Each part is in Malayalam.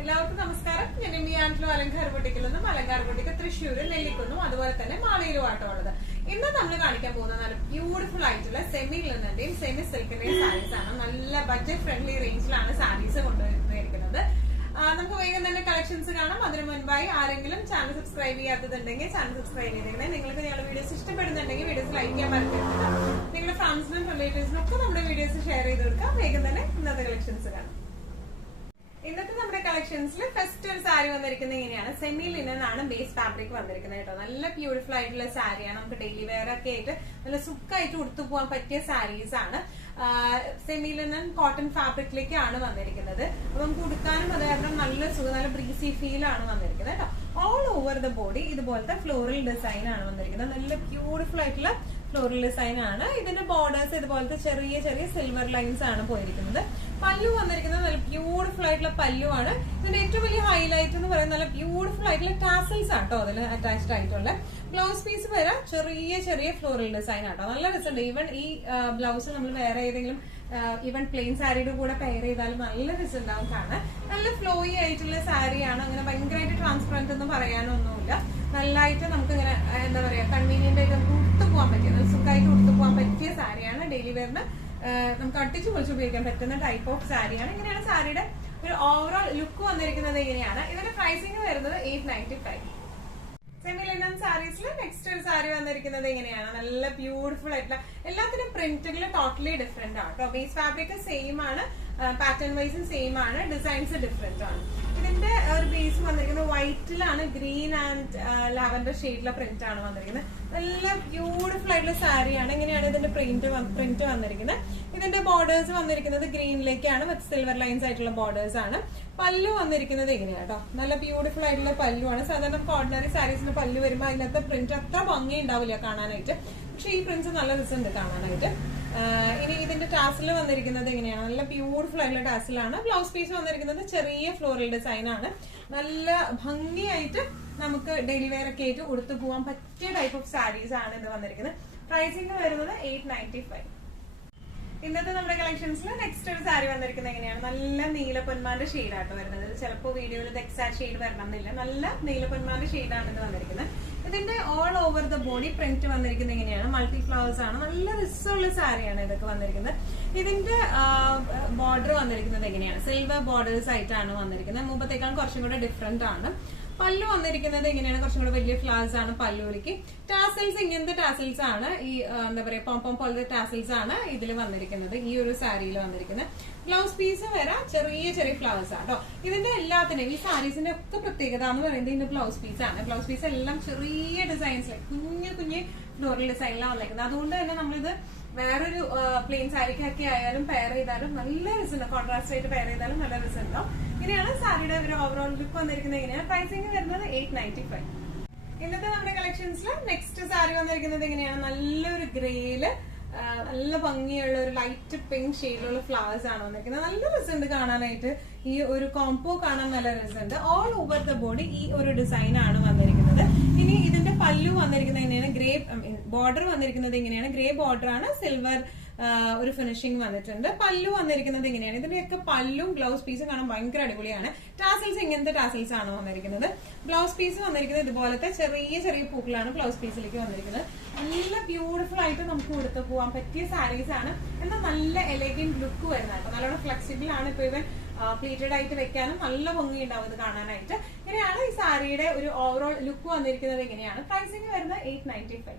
എല്ലാവർക്കും നമസ്കാരം. ഞാൻ ഇമ്മിയാൻറ്റിലും അലങ്കാര പൊട്ടിക്കലൊന്നും അലങ്കാര പൊട്ടിക്ക് തൃശ്ശൂര് നെല്ലിക്കുന്നും അതുപോലെ തന്നെ മാളിയിലും ആട്ടമുള്ളത്. ഇന്ന് നമ്മൾ കാണിക്കാൻ പോകുന്ന നല്ല ബ്യൂട്ടിഫുൾ ആയിട്ടുള്ള സെമി ലിനന്റെയും സെമി സിൽക്കിന്റെയും സാരീസ് ആണ്. നല്ല ബഡ്ജറ്റ് ഫ്രണ്ട്ലി റേഞ്ചിലാണ് സാരീസ് കൊണ്ടുവന്നിരിക്കുന്നത്. നമുക്ക് വേഗം തന്നെ കളക്ഷൻസ് കാണാം. അതിനു മുൻപായി ആരെങ്കിലും ചാനൽ സബ്സ്ക്രൈബ് ചെയ്യാത്തതുണ്ടെങ്കിൽ ചാനൽ സബ്സ്ക്രൈബ് ചെയ്തേക്കണേ. നിങ്ങൾക്ക് ഞങ്ങളുടെ വീഡിയോസ് ഇഷ്ടപ്പെടുന്നുണ്ടെങ്കിൽ വീഡിയോസ് ലൈക്ക് ചെയ്യാൻ മറക്കരുത്. നിങ്ങളുടെ ഫ്രണ്ട്സിനും റിലേറ്റീവ്സിനും ഒക്കെ നമ്മുടെ വീഡിയോസ് ഷെയർ ചെയ്ത് കൊടുക്കാം. വേഗം തന്നെ ഇന്നത്തെ കളക്ഷൻസ് കാണാം. ഇന്നത്തെ നമ്മുടെ കളക്ഷൻസിൽ ഫസ്റ്റ് ഒരു സാരി വന്നിരിക്കുന്നത് ഇങ്ങനെയാണ്. സെമി ലിനൻ ആണ് ബേസ് ഫാബ്രിക് വന്നിരിക്കുന്നത് കേട്ടോ. നല്ല ബ്യൂട്ടിഫുൾ ആയിട്ടുള്ള സാരിയാണ്. നമുക്ക് ഡെയിലി വെയർ ഒക്കെ ആയിട്ട് നല്ല സുഖമായിട്ട് ഉടുത്തു പോകാൻ പറ്റിയ സാരീസ് ആണ്. സെമി ലിനൻ കോട്ടൺ ഫാബ്രിക്കിലേക്കാണ് വന്നിരിക്കുന്നത്. അപ്പൊ നമുക്ക് ഉടുക്കാനും അത് കാരണം നല്ല സുഖം, നല്ല ബ്രീസി ഫീൽ ആണ് വന്നിരിക്കുന്നത് കേട്ടോ. ഓൾ ഓവർ ദ ബോഡി ഇതുപോലത്തെ ഫ്ലോറൽ ഡിസൈൻ ആണ് വന്നിരിക്കുന്നത്. നല്ല ബ്യൂട്ടിഫുൾ ആയിട്ടുള്ള ഫ്ലോറൽ ഡിസൈൻ ആണ്. ഇതിന്റെ ബോർഡേഴ്സ് ഇതുപോലത്തെ ചെറിയ ചെറിയ സിൽവർ ലൈൻസ് ആണ് പോയിരിക്കുന്നത്. പല്ലു വന്നിരിക്കുന്നത് നല്ല ബ്യൂട്ടിഫുൾ ആയിട്ടുള്ള പല്ലു ആണ്. ഇതിന്റെ ഏറ്റവും വലിയ ഹൈലൈറ്റ് എന്ന് പറയുന്നത് നല്ല ബ്യൂട്ടിഫുൾ ആയിട്ടുള്ള ടാസൽസ് ആട്ടോ അതിൽ അറ്റാച്ച്ഡ് ആയിട്ടുള്ള. ബ്ലൗസ് പീസ് വരെ ചെറിയ ചെറിയ ഫ്ലോറൽ ഡിസൈൻ ആട്ടോ. നല്ല രസമുണ്ട്. ഈവൻ ഈ ബ്ലൗസ് നമ്മൾ വേറെ ഏതെങ്കിലും ഈവൻ പ്ലെയിൻ സാരിയുടെ കൂടെ പെയർ ചെയ്താലും നല്ല രസമുണ്ടാവും കാണാൻ. നല്ല ഫ്ലോയി ആയിട്ടുള്ള സാരിയാണ്. അങ്ങനെ ഭയങ്കരമായിട്ട് ട്രാൻസ്പെറന്റ് എന്ന് പറയാനൊന്നുമില്ല. നല്ലതായിട്ട് നമുക്ക് ഇങ്ങനെ എന്താ പറയാ കൺവീനിയന്റ് ആയിട്ട് നമുക്ക് ഉടുത്തു പോകാൻ പറ്റിയ, നല്ല സുഖമായിട്ട് ഉടുത്തു പോകാൻ പറ്റിയ സാരിയാണ്. ഡെയിലി വെയറിന് നമുക്ക് അട്ടിച്ച് പൊളിച്ച് ഉപയോഗിക്കാൻ പറ്റുന്ന ടൈപ്പ് ഓഫ് സാരിയാണ്. ഇങ്ങനെയാണ് സാരിയുടെ ഒരു ഓവറോൾ ലുക്ക് വന്നിരിക്കുന്നത്. ഇങ്ങനെയാണ് ഇതിന്റെ പ്രൈസിംഗ് വരുന്നത് 895. സെമി ലിനൻ സാരീസിൽ നെക്സ്റ്റ് ഒരു സാരി വന്നിരിക്കുന്നത് ഇങ്ങനെയാണ്. നല്ല ബ്യൂട്ടിഫുൾ ആയിട്ടുള്ള എല്ലാത്തിനും പ്രിന്റുകൾ ടോട്ടലി ഡിഫറെന്റ് ആണ് കേട്ടോ. ബേസ് ഫാബ്രിക് സെയിം ആണ്, പാറ്റേൺ വൈസും സെയിം ആണ്, ഡിസൈൻസ് ഡിഫറെന്റ് ആണ്. ഇതിന്റെ ഒരു ബേസ് വന്നിരിക്കുന്നത് വൈറ്റിലാണ്, ഗ്രീൻ ആൻഡ് ലാവൻഡർ ഷെയ്ഡിലെ പ്രിന്റ് ആണ് വന്നിരിക്കുന്നത്. നല്ല ബ്യൂട്ടിഫുൾ ആയിട്ടുള്ള സാരിയാണ്. ഇങ്ങനെയാണ് ഇതിന്റെ പ്രിന്റ് വന്നിരിക്കുന്നത്. ഇതിന്റെ ബോർഡേഴ്സ് വന്നിരിക്കുന്നത് ഗ്രീനിലേക്കാണ് വിത്ത് സിൽവർ ലൈൻസ് ആയിട്ടുള്ള ബോർഡേഴ്സ് ആണ്. പല്ലു വന്നിരിക്കുന്നത് ഇങ്ങനെയാണ് കേട്ടോ. നല്ല ബ്യൂട്ടിഫുൾ ആയിട്ടുള്ള പല്ലു ആണ്. സാധാരണ നമുക്ക് ഓർഡിനറി സാരീസിന് പല്ലു വരുമ്പോൾ അതിനകത്ത് പ്രിന്റ് അത്ര ഭംഗി ഉണ്ടാവില്ല കാണാനായിട്ട്. പക്ഷെ ഈ പ്രിന്റ്സ് നല്ല രസമുണ്ട് കാണാനായിട്ട്. ഇനി ഇതിന്റെ ടാസിൽ വന്നിരിക്കുന്നത് എങ്ങനെയാണ്? നല്ല ബ്യൂട്ടിഫുൾ ആയിട്ടുള്ള ടാസിലാണ്. ബ്ലൗസ് പീസ് വന്നിരിക്കുന്നത് ചെറിയ ഫ്ലോറൽ ഡിസൈൻ ആണ്. നല്ല ഭംഗിയായിട്ട് നമുക്ക് ഡെയിലി വെയർ ഒക്കെ ആയിട്ട് ഉടുത്തു പോകാൻ പറ്റിയ ടൈപ്പ് ഓഫ് സാരീസ് ആണ് ഇത് വന്നിരിക്കുന്നത്. പ്രൈസിംഗ് വരുന്നത് 895. ഇന്നത്തെ നമ്മുടെ കളക്ഷൻസിൽ നെക്സ്റ്റ് ഒരു സാരി വന്നിരിക്കുന്നത് എങ്ങനെയാണ്? നല്ല നീലപ്പൊന്മാന്റെ ഷെയ്ഡാട്ടോ വരുന്നത്. ചിലപ്പോൾ വീഡിയോയിൽ ഇത് എക്സാക്ട് ഷെയ്ഡ് വരണം എന്നില്ല. നല്ല നീലപ്പൊന്മാന്റെ ഷെയ്ഡാണ് ഇത് വന്നിരിക്കുന്നത്. ഇതിന്റെ all over the body print വന്നിരിക്കുന്നത് എങ്ങനെയാണ്? മൾട്ടി ഫ്ലവേഴ്സ് ആണ്. നല്ല രസമുള്ള സാരിയാണ് ഇതൊക്കെ വന്നിരിക്കുന്നത്. ഇതിന്റെ ബോർഡർ വന്നിരിക്കുന്നത് എങ്ങനെയാണ്? സിൽവർ ബോർഡേഴ്സ് ആയിട്ടാണ് വന്നിരിക്കുന്നത്. മുമ്പത്തേക്കാൾ കുറച്ചും കൂടെ ഡിഫറെന്റ് ആണ്. പല്ലു വന്നിരിക്കുന്നത് എങ്ങനെയാണ്? കുറച്ചും കൂടെ വലിയ ഫ്ലവേഴ്സ് ആണ് പല്ലുവിലേക്ക്. ടാസൽസ് ഇങ്ങനത്തെ ടാസൽസ് ആണ്. ഈ എന്താ പറയാ പോംപോം പോലത്തെ ടാസൽസ് ആണ് ഇതിൽ വന്നിരിക്കുന്നത്, ഈ ഒരു സാരിയിൽ വന്നിരിക്കുന്നത്. ബ്ലൗസ് പീസ് വരെ ചെറിയ ചെറിയ ഫ്ലവേഴ്സ് ആണ് കേട്ടോ. ഇതിന്റെ എല്ലാത്തിനും ഈ സാരീസിന്റെ ഒക്കെ പ്രത്യേകത എന്ന് പറയുന്നത് ഇതിന്റെ ബ്ലൗസ് പീസ് ആണ്. ബ്ലൗസ് പീസ് എല്ലാം ചെറിയ ഡിസൈൻസ്, കുഞ്ഞു കുഞ്ഞു ഫ്ലോറൽ ഡിസൈനിലാണ് വന്നിരിക്കുന്നത്. അതുകൊണ്ട് തന്നെ നമ്മളിത് വേറൊരു പ്ലെയിൻ സാരിക്കൊക്കെ ആയാലും പെയർ ചെയ്താലും നല്ല രസമുണ്ട്. കോൺട്രാസ്റ്റ് ആയിട്ട് പെയർ ചെയ്താലും നല്ല രസമുണ്ടാവും. ഇങ്ങനെയാണ് സാരിയുടെ ഒരു ഓവറോൾ ലുക്ക് വന്നിരിക്കുന്നത്. എങ്ങനെയാണ്? പ്രൈസിംഗ് വരുന്നത് 895. ഇന്നത്തെ നമ്മുടെ കളക്ഷൻസിൽ നെക്സ്റ്റ് സാരി വന്നിരിക്കുന്നത് എങ്ങനെയാണ്? നല്ലൊരു ഗ്രേയില് നല്ല ഭംഗിയുള്ള ഒരു ലൈറ്റ് പിങ്ക് ഷെയ്ഡിലുള്ള ഫ്ലവേഴ്സ് ആണ് വന്നിരിക്കുന്നത്. നല്ല രസമുണ്ട് കാണാനായിട്ട്. ഈ ഒരു കോംബോ കാണാൻ നല്ല രസമുണ്ട്. ഓൾ ഓവർ ദ ബോഡി ഈ ഒരു ഡിസൈൻ ആണ് വന്നിരിക്കുന്നത്. ഇനി ഇതിന്റെ പല്ലു വന്നിരിക്കുന്നത് എങ്ങനെയാണ്? ഗ്രേ ബോർഡർ വന്നിരിക്കുന്നത് എങ്ങനെയാണ്? ഗ്രേ ബോർഡർ ആണ്, സിൽവർ ഒരു ഫിനിഷിംഗ് വന്നിട്ടുണ്ട്. പല്ലു വന്നിരിക്കുന്നത് ഇങ്ങനെയാണ്. ഇതിന്റെയൊക്കെ പല്ലും ബ്ലൗസ് പീസും കാണാൻ ഭയങ്കര അടിപൊളിയാണ്. ടാസൽസ് ഇങ്ങനത്തെ ടാസൽസ് ആണ് വന്നിരിക്കുന്നത്. ബ്ലൗസ് പീസ് വന്നിരിക്കുന്നത് ഇതുപോലത്തെ ചെറിയ ചെറിയ പൂക്കളാണ് ബ്ലൗസ് പീസിലേക്ക് വന്നിരിക്കുന്നത്. നല്ല ബ്യൂട്ടിഫുൾ ആയിട്ട് നമുക്ക് ഉടുത്ത് പോകാൻ പറ്റിയ സാരീസ് ആണ്. എന്നാൽ നല്ല എലഗന്റ് ലുക്ക് വരുന്നതാണ്. നല്ലോണം ഫ്ലെക്സിബിൾ ആണ്. ഇപ്പൊ ഇവൻ പ്ലീറ്റഡ് ആയിട്ട് വെക്കാനും നല്ല ഭംഗി ഉണ്ടാവും ഇത് കാണാനായിട്ട്. ഇങ്ങനെയാണ് ഈ സാരിയുടെ ഒരു ഓവറോൾ ലുക്ക് വന്നിരിക്കുന്നത്. എങ്ങനെയാണ്? പ്രൈസിംഗ് വരുന്നത് 895.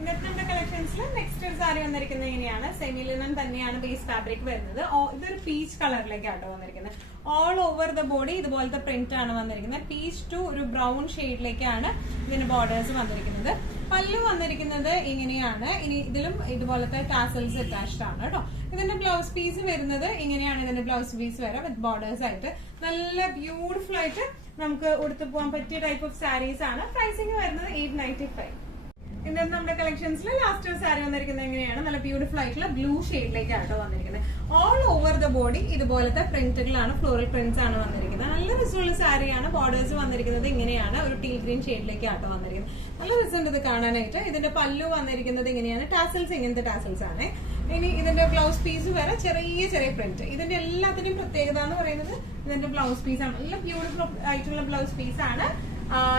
ഇന്നത്തെ നമ്മുടെ കളക്ഷൻസിൽ നെക്സ്റ്റ് ഒരു സാരി വന്നിരിക്കുന്നത് എങ്ങനെയാണ്? സെമി ലിനൻ തന്നെയാണ് ബേസ് ഫാബ്രിക് വരുന്നത്. ഇതൊരു പീച്ച് കളറിലേക്കാട്ടോ വന്നിരിക്കുന്നത്. ഓൾ ഓവർ ദ ബോഡി ഇതുപോലത്തെ പ്രിന്റ് ആണ് വന്നിരിക്കുന്നത്. പീച്ച് ടു ഒരു ബ്രൗൺ ഷെയ്ഡിലേക്കാണ് ഇതിന്റെ ബോർഡേഴ്സ് വന്നിരിക്കുന്നത്. പല്ലു വന്നിരിക്കുന്നത് ഇങ്ങനെയാണ്. ഇനി ഇതിലും ഇതുപോലത്തെ ടാസൽസ് അറ്റാച്ച്ഡ് ആണ് കേട്ടോ. ഇതിന്റെ ബ്ലൗസ് പീസ് വരുന്നത് ഇങ്ങനെയാണ്. ഇതിന്റെ ബ്ലൗസ് പീസ് വരെ വിത്ത് ബോർഡേഴ്സ് ആയിട്ട് നല്ല ബ്യൂട്ടിഫുൾ ആയിട്ട് നമുക്ക് ഉടുത്തു പോകാൻ പറ്റിയ ടൈപ്പ് ഓഫ് സാരീസ് ആണ്. പ്രൈസിംഗ് വരുന്നത് 895. ഇന്നത്തെ നമ്മുടെ കളക്ഷൻസിൽ ലാസ്റ്റ് ഒരു സാരി വന്നിരിക്കുന്നത് എങ്ങനെയാണ്? നല്ല ബ്യൂട്ടിഫുൾ ആയിട്ടുള്ള ബ്ലൂ ഷെയ്ഡിലേക്കാട്ടോ വന്നിരിക്കുന്നത്. ഓൾ ഓവർ ദ ബോഡി ഇതുപോലത്തെ പ്രിന്റുകളാണ്, ഫ്ലോറൽ പ്രിന്റ്സ് ആണ് വന്നിരിക്കുന്നത്. നല്ല രസമുള്ള സാരിയാണ്. ബോർഡേഴ്സ് വന്നിരിക്കുന്നത് ഇങ്ങനെയാണ്. ഒരു ടീ ഗ്രീൻ ഷെയ്ഡിലേക്കാട്ടോ വന്നിരിക്കുന്നത്. നല്ല രസമുണ്ട് ഇത് കാണാനായിട്ട്. ഇതിന്റെ പല്ലു വന്നിരിക്കുന്നത് ഇങ്ങനെയാണ്. ടാസൽസ് ഇങ്ങനത്തെ ടാസൽസ് ആണ്. ഇനി ഇതിന്റെ ബ്ലൗസ് പീസ് വരെ ചെറിയ ചെറിയ പ്രിന്റ്. ഇതിന്റെ എല്ലാത്തിന്റെയും പ്രത്യേകത എന്ന് പറയുന്നത് ഇതിന്റെ ബ്ലൗസ് പീസ് ആണ്. നല്ല ബ്യൂട്ടിഫുൾ ആയിട്ടുള്ള ബ്ലൗസ് പീസ് ആണ്.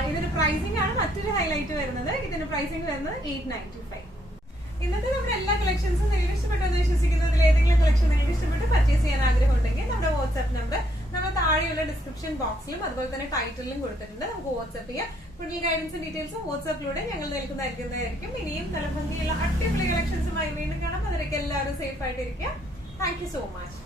ഇതിന്റെ പ്രൈസിംഗ് ആണ് മറ്റൊരു ഹൈലൈറ്റ് വരുന്നത്. ഇതിന്റെ പ്രൈസിംഗ് വരുന്നത് 895. ഇന്നത്തെ നമ്മുടെ എല്ലാ കളക്ഷൻസും നിങ്ങൾക്ക് ഇഷ്ടപ്പെട്ടെന്ന് വിശ്വസിക്കുന്നതിൽ ഏതെങ്കിലും കളക്ഷൻ നിങ്ങൾക്ക് ഇഷ്ടപ്പെട്ട് പർച്ചേസ് ചെയ്യാൻ ആഗ്രഹം ഉണ്ടെങ്കിൽ നമ്മുടെ വാട്സ്ആപ്പ് നമ്പർ നമ്മൾ താഴെയുള്ള ഡിസ്ക്രിപ്ഷൻ ബോക്സിലും അതുപോലെ തന്നെ ടൈറ്റിലും കൊടുത്തിട്ടുണ്ട്. നമുക്ക് വാട്സ്ആപ്പ് ചെയ്യാം. കൂടുതൽ ഗൈഡൻസും ഡീറ്റെയിൽസും വാട്സ്ആപ്പിലൂടെ ഞങ്ങൾ നൽകുന്നതായിരിക്കും. ഇനിയും നല്ല ഭംഗിയുള്ള അടിപൊളി കളക്ഷൻസുമായി വീണ്ടും കാണാം. അതിലേക്ക് എല്ലാവരും സേഫ് ആയിട്ടിരിക്കുക. Thank you so much.